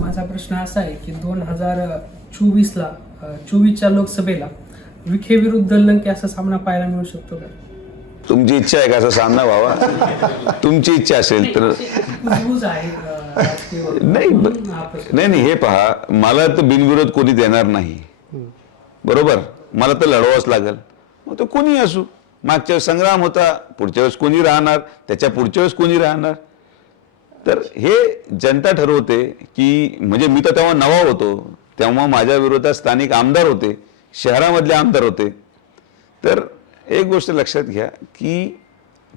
माझा प्रश्न असा आहे की दोन हजार चोवीसला चोवीसच्या लोकसभेला विखे विरुद्ध लंके असा सामना पाहायला मिळू शकतो का? तुमची इच्छा आहे का असा सामना व्हावा? तुमची इच्छा असेल तर कुजबूज आहे अं, राजकीय नाही ब- म्हणून हा प्रश्न. नाही नाही हे पहा मला तर बिनविरोध कोणी देणार नाही. बरोबर? मला तर लढवाच लागेल. मग तो कोणी असू. मागच्या वेळेस संग्राम होता पुढच्या वेळेस कोणी राहणार त्याच्या पुढच्या वेळेस कोणी राहणार? तर हे जनता ठरवते की म्हणजे मी तर तेव्हा नवा होतो तेव्हा माझ्या विरोधात स्थानिक आमदार होते शहरामधले आमदार होते. तर एक गोष्ट लक्षात घ्या की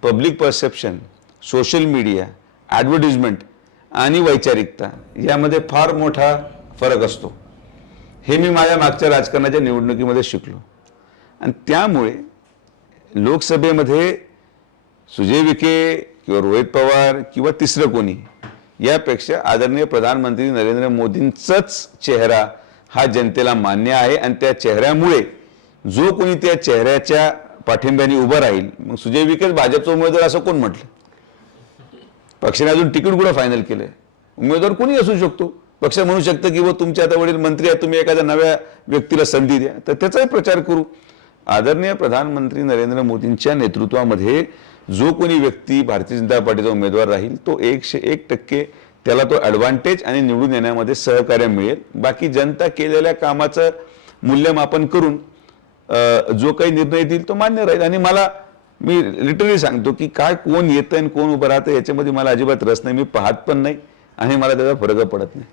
public perception social media advertisement आणि वैचारिकता यामध्ये फार मोठा फरक असतो. हे मी माझ्या मागच्या राजकारणाच्या निवडणुकीमध्ये शिकलो. आणि त्यामुळे लोकसभेमध्ये सुजय विखे किंवा रोहित पवार किंवा तिसरं कोणी यापेक्षा आदरणीय प्रधानमंत्री नरेंद्र मोदींचाच चेहरा हा जनतेला मान्य आहे आणि त्या चेहऱ्यामुळे जो कोणी त्या चेहऱ्याच्या पाठिंब्याने उभं राहील मग सुजय विखेच भाजपचा उमेदवार असं कोण म्हटलं? पक्षाने अजून तिकीट कुठं फायनल केलंय? उमेदवार कोणी असू शकतो. पक्ष म्हणू शकतं की व तुमच्या आता वडील मंत्री आहेत तुम्ही एखाद्या नव्या व्यक्तीला संधी द्या. तर त्याचाही प्रचार करू. आदरणीय प्रधानमंत्री नरेंद्र मोदींच्या नेतृत्वामध्ये जो कोणी व्यक्ती भारतीय जनता पार्टीचा उमेदवार राहील तो एकशे एक टक्के त्याला तो ॲडव्हान्टेज आणि निवडून येण्यामध्ये सहकार्य मिळेल. बाकी जनता केलेल्या कामाचं मूल्यमापन करून जो काही निर्णय देईल तो मान्य राहील. आणि मला मी लिटरली सांगतो की काय कोण येतं आणि कोण उभं राहतं याच्यामध्ये मला अजिबात रस नाही मी पाहत पण नाही आणि मला त्याचा फरक पडत नाही.